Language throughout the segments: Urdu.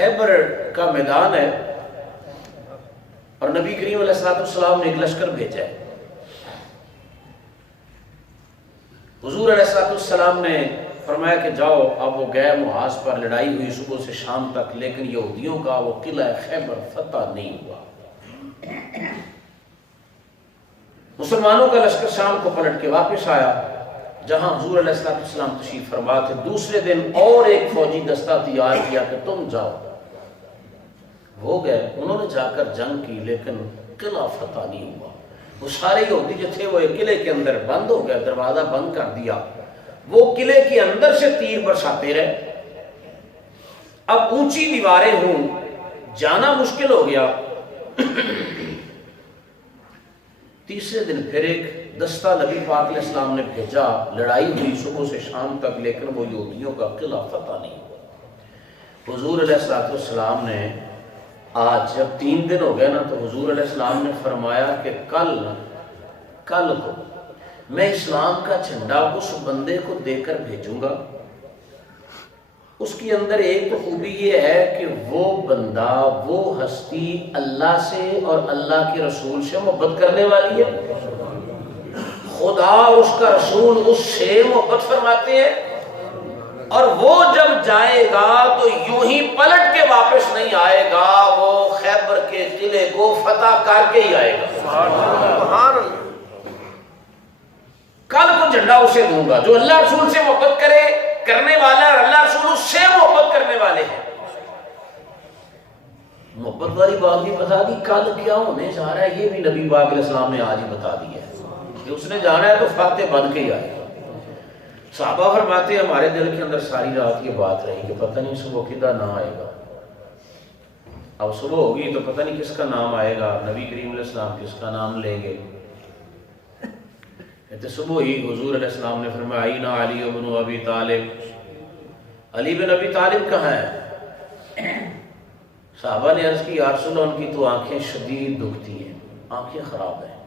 خیبر کا میدان ہے اور نبی کریم علیہ السلام نے ایک لشکر بھیجا ہے. حضور علیہ السلام نے فرمایا کہ جاؤ. اب وہ گئے محاذ پر، لڑائی ہوئی صبح سے شام تک، لیکن یہودیوں کا وہ قلعہ خیبر فتح نہیں ہوا. مسلمانوں کا لشکر شام کو پلٹ کے واپس آیا جہاں حضور علیہ السلام تشریف فرما تھے. دوسرے دن اور ایک فوجی دستہ تیار کیا کہ تم جاؤ. وہ گئے، انہوں نے جا کر جنگ کی، لیکن قلعہ فتح نہیں ہوا. وہ سارے یہودی جو تھے وہ ایک قلعے کے اندر بند ہو گئے، دروازہ بند کر دیا. وہ قلعے کے اندر سے تیر برساتے رہے. اب اونچی دیواریں ہوں، جانا مشکل ہو گیا. تیسرے دن پھر ایک دستہ نبی پاک علیہ السلام نے بھیجا. لڑائی ہوئی صبح سے شام تک، لیکن وہ یہودیوں کا قلعہ فتح نہیں ہوا. حضور علیہ السلام نے آج جب 3 دن ہو گئے نا، تو حضور علیہ السلام نے فرمایا کہ کل کو میں اسلام کا جھنڈا اس بندے کو دے کر بھیجوں گا. اس کے اندر ایک تو خوبی یہ ہے کہ وہ بندہ، وہ ہستی اللہ سے اور اللہ کے رسول سے محبت کرنے والی ہے. خدا اور اس کا رسول اس سے محبت فرماتے ہیں، اور وہ جب جائے گا تو یوں ہی پلٹ کے واپس نہیں آئے گا. وہ خیبر کے قلعے کو فتح کر کے ہی آئے گا. سبحان اللہ. کل کو جھنڈا اسے دوں گا جو اللہ رسول سے محبت کرنے والا ہے، اور اللہ رسول اس سے محبت کرنے والے ہیں. محبت والی بات بھی بتا دی. کل کیا ہونے جا رہا ہے یہ بھی نبی پاک علیہ السلام نے آج ہی بتا دیا ہے کہ اس نے جانا ہے تو فاتح بن کے ہی آئے گا. صحابہ فرماتے ہیں ہمارے دل کے اندر ساری رات یہ بات رہی کہ پتہ نہیں صبح کدھر نہ آئے گا. اب صبح ہوگی تو پتہ نہیں کس کا نام آئے گا. نبی کریم علیہ السلام کس کا نام لیں گے. کہتے صبح ہی حضور علیہ السلام نے فرمایا اینا علی ابن ابی طالب. علی بن ابی طالب کہاں ہے؟ صحابہ نے عرض کی یا رسول اللہ، ان کی تو آنکھیں شدید دکھتی ہیں، آنکھیں خراب ہیں،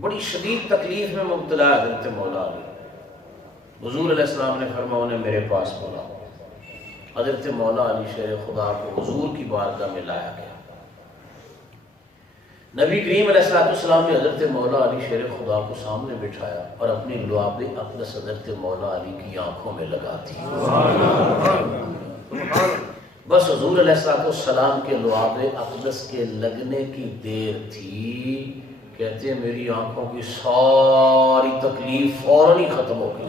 بڑی شدید تکلیف میں مبتلا ہے حضرت مولا علی. حضور علیہ السلام نے فرمایا انہیں میرے پاس بولا. حضرت مولا علی شیر خدا کو حضور کی بارگاہ میں لایا گیا. نبی کریم علیہ السلام نے حضرت مولا علی شیر خدا کو سامنے بٹھایا اور اپنی لعاب اقدس حضرت مولا علی کی آنکھوں میں لگا دی. بس حضور علیہ السلام کے لعاب اقدس کے لگنے کی دیر تھی، کہتے ہیں میری آنکھوں کی ساری تکلیف فوراً ہی ختم ہو گئی.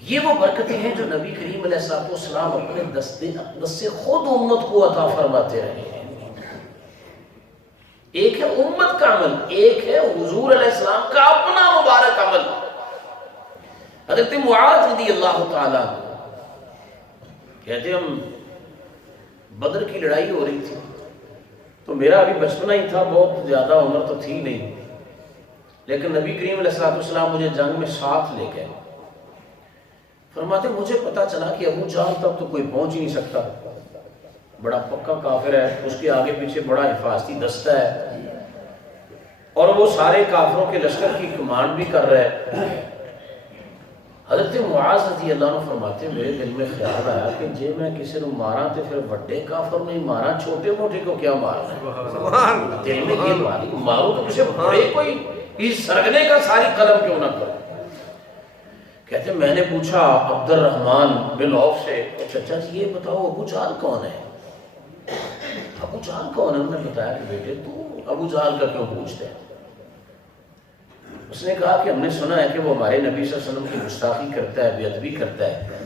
یہ وہ برکتیں ہیں جو نبی کریم علیہ السلام اپنے دست اقدس سے خود امت کو عطا فرماتے رہے ہیں. ایک ہے امت کا عمل، ایک ہے حضور علیہ السلام کا اپنا مبارک عمل. حضرت معاذ رضی اللہ تعالیٰ کہتے ہم بدر کی لڑائی ہو رہی تھی تو میرا ابھی بچپنا ہی تھا، بہت زیادہ عمر تو تھی نہیں، لیکن نبی کریم علیہ السلام مجھے جنگ میں ساتھ لے گئے. فرماتے مجھے پتا چلا کہ ابو جہل تک تو کوئی پہنچ ہی نہیں سکتا، بڑا پکا کافر ہے، اس کے آگے پیچھے بڑا حفاظتی دستہ ہے اور وہ سارے کافروں کے لشکر کی کمانڈ بھی کر رہا ہے. حضرت معاذ رضی اللہ عنہ فرماتے میرے دل میں خیال آیا کہ جے میں کسی نے مارا تو پھر بڑے کافر نہیں مارا، چھوٹے موٹے کو کیا مارنا. دل میں یہ ماری مارو تو کسی بڑے کوئی اس سرگنے کا ساری قلم کیوں نہ کرو. کہتے میں نے پوچھا عبد الرحمن بن عوف سے، چچا جی یہ بتاؤ ابو جہل کون ہے؟ ابو جہل کون ہے؟ انہوں نے بتایا کہ بیٹے تو ابو جہل کا کیوں پوچھتے ہیں؟ اس نے کہا کہ ہم نے سنا ہے کہ وہ ہمارے نبی صلی اللہ علیہ وسلم کی گستاخی کرتا ہے، بے ادبی کرتا ہے.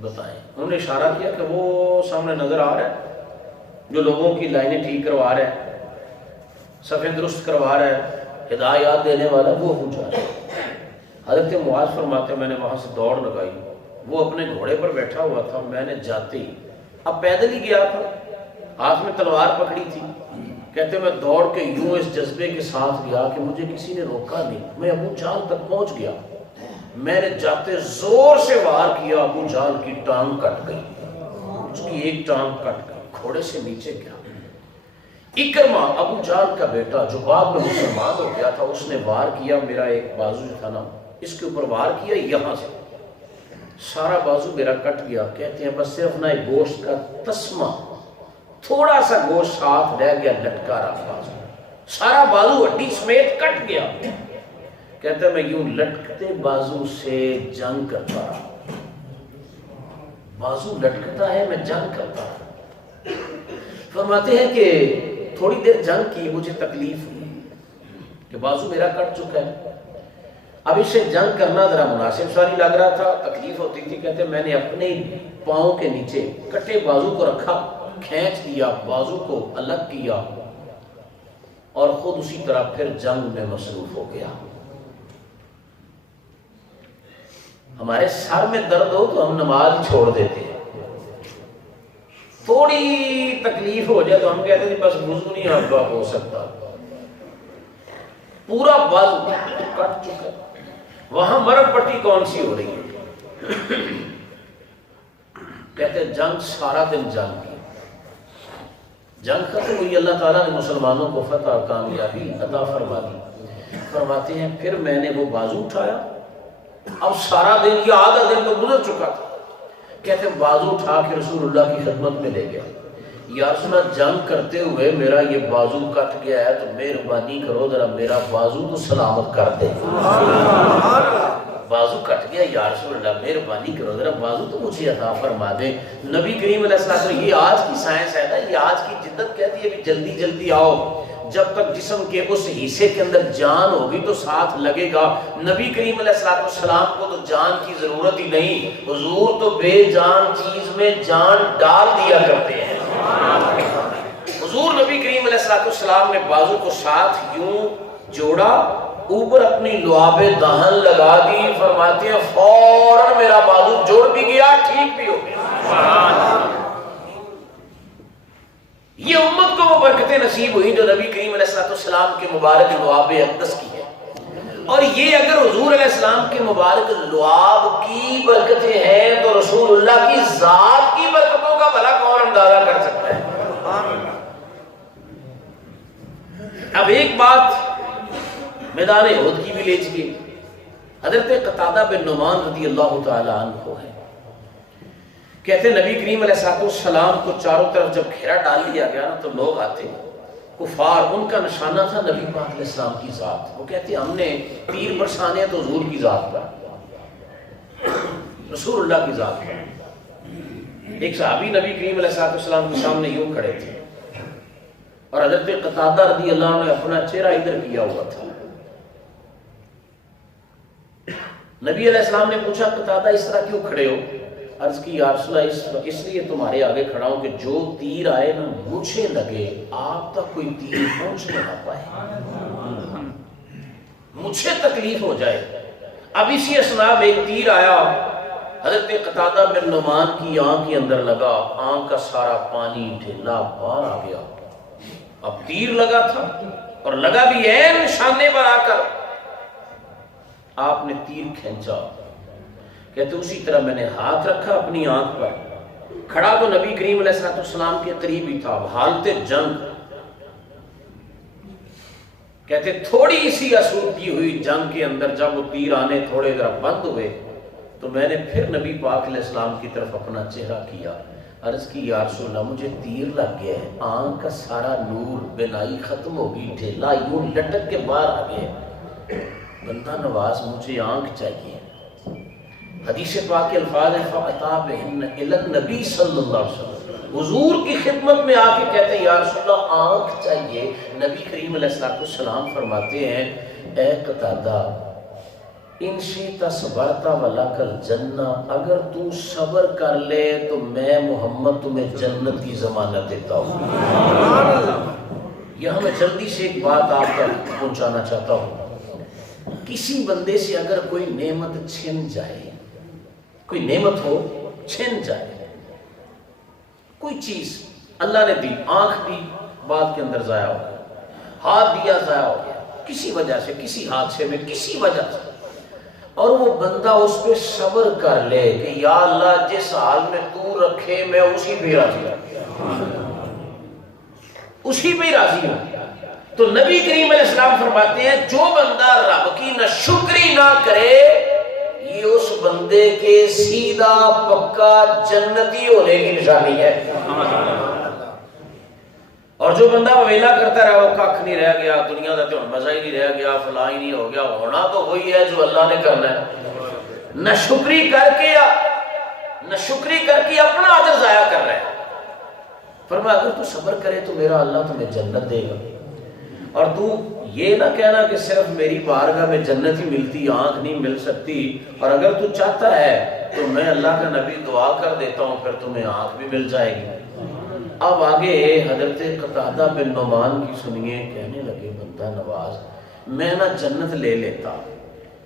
بتائیں. انہوں نے اشارہ کیا کہ وہ سامنے نظر آ رہا ہے جو لوگوں کی لائنیں ٹھیک کروا رہا ہے، صفیں درست کروا رہا ہے، ہدایات دینے والا وہ ابو جہل ہے. حضرت معاذ فرماتے میں نے وہاں سے دوڑ لگائی، وہ اپنے گھوڑے پر بیٹھا ہوا تھا، میں نے جاتے ہی اب پیدل ہی گیا تھا، ہاتھ میں تلوار پکڑی تھی. کہتے میں دوڑ کے یوں اس جذبے کے ساتھ گیا کہ مجھے کسی نے روکا نہیں، میں ابو جہل تک پہنچ گیا. میں نے جاتے زور سے وار کیا، ابو جہل کی ٹانگ کٹ گئی، اس کی ایک ٹانگ کٹ گئی، گھوڑے سے نیچے گیا. اکرمہ ابو جہل کا بیٹا جو بعد میں مسلمان ہو گیا تھا، اس نے وار کیا، میرا ایک بازو جو تھا نا اس کے اوپر وار کیا یہاں سے. سارا بازو میرا کٹ گیا. کہتے ہیں بس صرف نہ ایک گوشت کا تسمہ، تھوڑا سا گوشت ساتھ رہ گیا، لٹکا رہا بازو، سارا بازو ہڈی سمیت کٹ گیا. کہتے ہیں میں یوں لٹکتے بازو سے جنگ کرتا رہا. بازو لٹکتا ہے، میں جنگ کرتا رہا. فرماتے ہیں کہ تھوڑی دیر جنگ کی، مجھے تکلیف ہوئی کہ بازو میرا کٹ چکا ہے، اب اس سے جنگ کرنا ذرا مناسب سا نہیں لگ رہا تھا، تکلیف ہوتی تھی. کہتے ہیں میں نے اپنے پاؤں کے نیچے کٹے بازو کو رکھا، کھینچ دیا، بازو کو الگ کیا اور خود اسی طرح پھر جنگ میں مصروف ہو گیا. ہمارے سر میں درد ہو تو ہم نماز چھوڑ دیتے ہیں، تھوڑی تکلیف ہو جائے تو ہم کہتے ہیں بس وضو نہیں آپ کا ہو سکتا. پورا بازو کٹ چکا، وہاں مرہم پٹی کون سی ہو رہی ہے؟ کہتے ہیں جنگ، سارا دن جنگ کی. جنگ ختم ہوئی، اللہ تعالیٰ نے مسلمانوں کو فتح اور کامیابی عطا فرما دی. فرماتے ہیں پھر میں نے وہ بازو اٹھایا، اب سارا دن یا آدھا دن تو گزر چکا تھا. کہتے ہیں بازو اٹھا کے رسول اللہ کی خدمت میں لے گیا. یا رسول اللہ جنگ کرتے ہوئے میرا یہ بازو کٹ گیا ہے، تو مہربانی کرو ذرا میرا بازو تو سلامت کر دے. بازو کٹ گیا، یا رسول اللہ مہربانی کرو ذرا بازو تو مجھے عطا فرما دے. نبی کریم علیہ السلام، یہ آج کی سائنس ہے نا، یہ آج کی جدت کہتی ہے بھی جلدی جلدی آؤ. جب تک جسم کے اس حصے کے اندر جان ہوگی تو ساتھ لگے گا. نبی کریم علیہ السلام کو تو جان کی ضرورت ہی نہیں، حضور تو بے جان چیز میں جان ڈال دیا کرتے ہیں. حضور نبی کریم علیہ السلام نے بازو کو ساتھ یوں جوڑا، اوپر اپنی لعاب دہن لگا دی. فرماتے ہیں فوراً میرا بازو جوڑ بھی گیا، ٹھیک بھی ہو گیا. یہ امت کو وہ برکتیں نصیب ہوئی جو نبی کریم علیہ السلام کے مبارک لعاب اقدس کی ہے. اور یہ اگر حضور علیہ السلام کے مبارک لعاب کی برکتیں ہیں تو رسول اللہ کی ذات کی برکتوں کا بھلا کون اندازہ کر سکتا ہے. اب ایک بات میدان احد کی بھی لے چکی. حضرت قتادہ بن نعمان رضی اللہ تعالی عنہ ہے، کہتے ہیں نبی کریم علیہ السلام کو چاروں طرف جب گھیرا ڈال لیا گیا نا تو لوگ آتے کفار، ان کا نشانہ تھا نبی پاک علیہ السلام کی ذات. وہ کہتے ہیں ہم نے تیر برسانے تو حضور کی ذات پر، رسول اللہ کی ذات پر. ایک صحابی نبی کریم علیہ السلام کے سامنے یوں کھڑے تھے اور حضرت قتادہ رضی اللہ عنہ نے اپنا چہرہ ادھر کیا ہوا تھا. نبی علیہ السلام نے پوچھا قتادہ اس طرح کیوں کھڑے ہو؟ عرض کی یا رسول اللہ اس لیے تمہارے آگے کھڑا ہوں کہ جو تیر آئے نا مجھے لگے، آپ تک کوئی تیر پہنچ نہ پائے، مجھے تکلیف ہو جائے. اب اسی اثناء میں ایک تیر آیا، حضرت قتادہ بن نعمان کی آنکھ کے اندر لگا، آنکھ کا سارا پانی ڈھیلا باہر آ گیا. اب تیر لگا تھا اور لگا بھی عین نشانے پر آ کر. آپ نے تیر کھینچا، کہتے اسی طرح میں نے ہاتھ رکھا اپنی آنکھ پر. کھڑا تو نبی کریم علیہ السلام کے قریب ہی تھا، حالت جنگ. کہتے تھوڑی سی آسودگی ہوئی جنگ کے اندر، جب وہ تیر آنے تھوڑے ذرا بند ہوئے تو میں نے پھر نبی پاک علیہ السلام کی طرف اپنا چہرہ کیا. عرض کی یا رسول اللہ مجھے تیر لگ گیا ہے، آنکھ کا سارا نور بینائی ختم ہوگی، ڈھیلا یوں لٹک کے باہر آ گیا. بندہ نواز مجھے آنکھ چاہیے. حدیث پاک کے الفاظ ہیں فَأَتَى بِهِنَّ إِلَى النَّبِي صلی اللہ علیہ وسلم، حضور کی خدمت میں آ کے کہتے ہیں یا رسول اللہ آنکھ چاہیے. نبی کریم علیہ السلام فرماتے ہیں اے قتادہ ان شئت صبرت ولک الجنہ، اگر تو صبر کر لے تو میں محمد تمہیں جنت کی ضمانت دیتا ہوں. یہاں میں جلدی سے ایک بات آپ تک پہنچانا چاہتا ہوں. کسی بندے سے اگر کوئی نعمت چھن جائے، کوئی نعمت ہو چھن جائے، کوئی چیز اللہ نے دی، آنکھ دی بعد کے اندر ضائع ہو گیا، ہاتھ دیا ضائع ہو گیا کسی وجہ سے، کسی حادثے میں، کسی وجہ سے، اور وہ بندہ اس پہ صبر کر لے کہ یا اللہ جس حال میں تو رکھے میں اسی پہ راضی ہوں، اسی پہ راضی ہوں. تو نبی کریم علیہ السلام فرماتے ہیں جو بندہ رب کی نہ شکری نہ کرے یہ اس بندے کے سیدھا پکا جنتی ہونے کی نشانی ہے. اور جو بندہ ویلا کرتا رہا وہ کھ نہیں رہ گیا, دنیا کا تو مزہ ہی نہیں رہ گیا, فلاں ہی نہیں ہو گیا, ہونا تو وہی ہے جو اللہ نے کرنا ہے. نہ شکری کر کے اپنا اجر ضائع کر رہا ہے. فرمایا اگر تو صبر کرے تو میرا اللہ تمہیں جنت دے گا. اور تو یہ نہ کہنا کہ صرف میری بارگاہ میں جنت ہی ملتی, آنکھ نہیں مل سکتی, اور اگر تو چاہتا ہے تو میں اللہ کا نبی دعا کر دیتا ہوں پھر تمہیں آنکھ بھی مل جائے گی. اب آگے حضرت قتادہ بن نعمان کی سنیے, کہنے لگے بندہ نواز میں نہ جنت لے لیتا,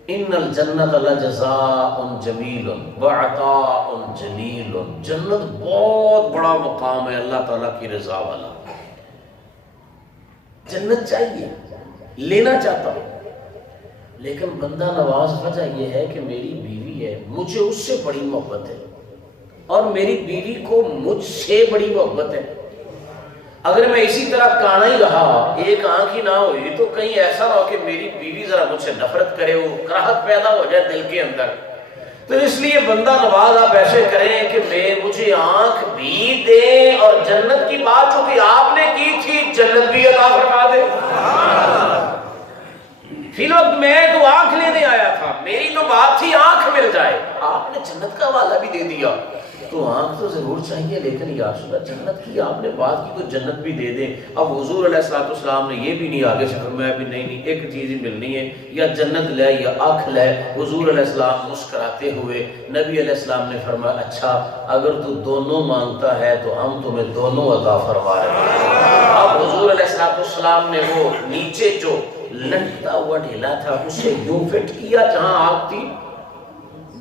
ان الجنت لجزاء جمیل وعطاء جلیل, جنت بہت بڑا مقام ہے اللہ تعالیٰ کی رضا والا, جنت چاہیے, لینا چاہتا ہوں, لیکن بندہ نواز وجہ یہ ہے کہ میری بیوی ہے, مجھے اس سے بڑی محبت ہے, اور میری بیوی کو مجھ سے بڑی محبت ہے. اگر میں اسی طرح کانا ہی رہا, ایک آنکھ ہی نہ ہوئی, تو کہیں ایسا نہ ہو کہ میری بیوی ذرا مجھ سے نفرت کرے, وہ کراہت پیدا ہو جائے دل کے اندر. تو اس لیے بندہ نواز آپ ایسے کریں کہ مجھے آنکھ بھی دیں, اور جنت کی بات چونکہ آپ نے کی تھی جنت بھی عطا فرما دے. فی الوقت میں تو آنکھ لینے آیا تھا, میری تو بات تھی آنکھ مل جائے, آپ نے جنت کا حوالہ بھی دے دیا. تو آنکھ تو ضرور چاہیے, لیکن یا رسول اللہ جنت کی آپ نے بات کی تو جنت بھی دے دیں. اب حضور علیہ السلام نے یہ بھی نہیں آگے سے فرمایا بھی نہیں ایک چیز ہی ملنی ہے, یا جنت لے یا آنکھ لے. حضور علیہ السلام مسکراتے ہوئے نبی علیہ السلام نے فرمایا اچھا اگر تو دونوں مانگتا ہے تو ہم تمہیں دونوں عطا فرما رہے ہیں. اب حضور علیہ السلام نے وہ نیچے جو لٹکتا ہوا ڈھیلا تھا اسے یوں فٹ کیا جہاں آگ تھی,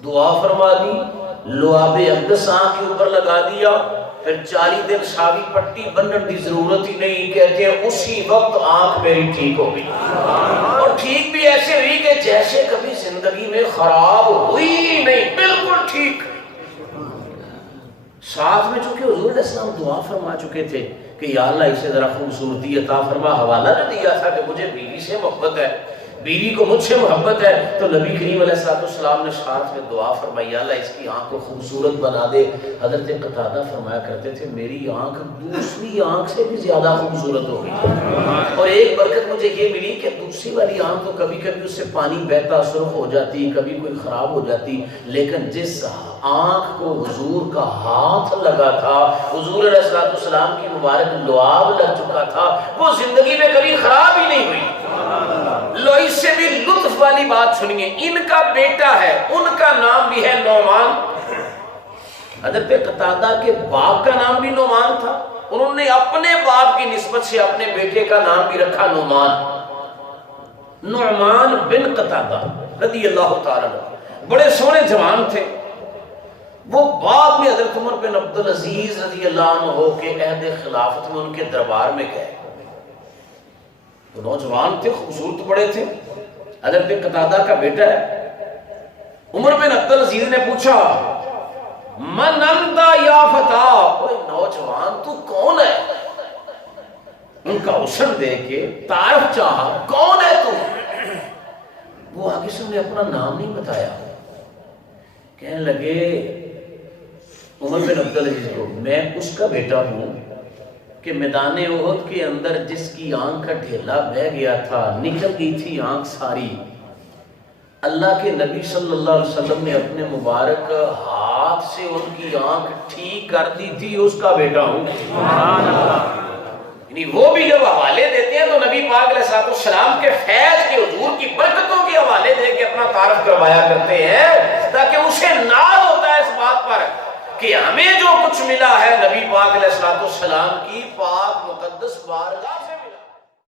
دعا فرما دی, لعاب اقدس آنکھ کے اوپر لگا دیا, پھر 40 دن ساوی پٹی بننے کی ضرورت ہی نہیں. کہتے ہیں اسی وقت آنکھ میری ٹھیک ہو گئی, اور ٹھیک بھی ایسے ہوئی کہ جیسے کبھی زندگی میں خراب ہوئی نہیں, بالکل ٹھیک. ساتھ میں چونکہ حضور علیہ السلام دعا فرما چکے تھے کہ یا اللہ اسے ذرا خوبصورتی عطا فرما, حوالہ نہ دیا تھا کہ مجھے بیوی سے محبت ہے, بیوی کو مجھ سے محبت ہے, تو نبی کریم علیہ السلام نے ساتھ میں دعا فرمائی یا اللہ اس کی آنکھ کو خوبصورت بنا دے. حضرت قتادہ فرمایا کرتے تھے میری آنکھ دوسری آنکھ سے بھی زیادہ خوبصورت ہو گئی, اور ایک برکت مجھے یہ ملی کہ دوسری والی آنکھ تو کبھی کبھی اس سے پانی بہتا سرخ ہو جاتی, کبھی کوئی خراب ہو جاتی, لیکن جس آنکھ کو حضور کا ہاتھ لگا تھا, حضور علیہ السلام کی مبارک لعاب لگ چکا تھا, وہ زندگی میں کبھی خراب ہی نہیں ہوئی. لو اس سے بھی لطف والی بات سنیے, ان کا بیٹا ہے, ان کا نام بھی ہے نعمان. حضرت قتادہ کے باپ کا نام بھی نعمان تھا, انہوں نے اپنے باپ کی نسبت سے اپنے بیٹے کا نام بھی رکھا نعمان, نعمان بن قتادہ رضی اللہ تعالیٰ عنہ. بڑے سونے جوان تھے. وہ بعد میں حضرت عمر بن عبدالعزیز رضی اللہ عنہ ہو کے عہد خلافت میں ان کے دربار میں گئے. تو نوجوان تھے, خوبصورت بڑے تھے, حضرت قتادہ کا بیٹا ہے. عمر بن عبدالعزیز نے پوچھا من انت یا فتى, اوے نوجوان تو کون ہے؟ ان کا حسن دیکھ کے تعارف چاہا, کون ہے تو؟ وہ آگے سے انہیں اپنا نام نہیں بتایا. کہنے لگے عمر بن عبدالعزیز کو میں اس کا بیٹا ہوں کہ میدان احد کے اندر جس کی آنکھ کا ڈھیلا بہ گیا تھا, نکل گئی تھی آنکھ ساری, اللہ کے نبی صلی اللہ علیہ وسلم نے اپنے مبارک ہاتھ سے ان کی آنکھ ٹھیک کر دی تھی, اس کا بیٹا ہوں. یعنی وہ بھی جب حوالے دیتے ہیں تو نبی پاک علیہ السلام کے فیض کے, حضور کی برکتوں کے حوالے دے کے اپنا تعارف کروایا کرتے ہیں, تاکہ اسے ناز ہوتا ہے اس بات پر کہ ہمیں جو کچھ ملا ہے نبی پاک علیہ السلام کی پاک مقدس بارگاہ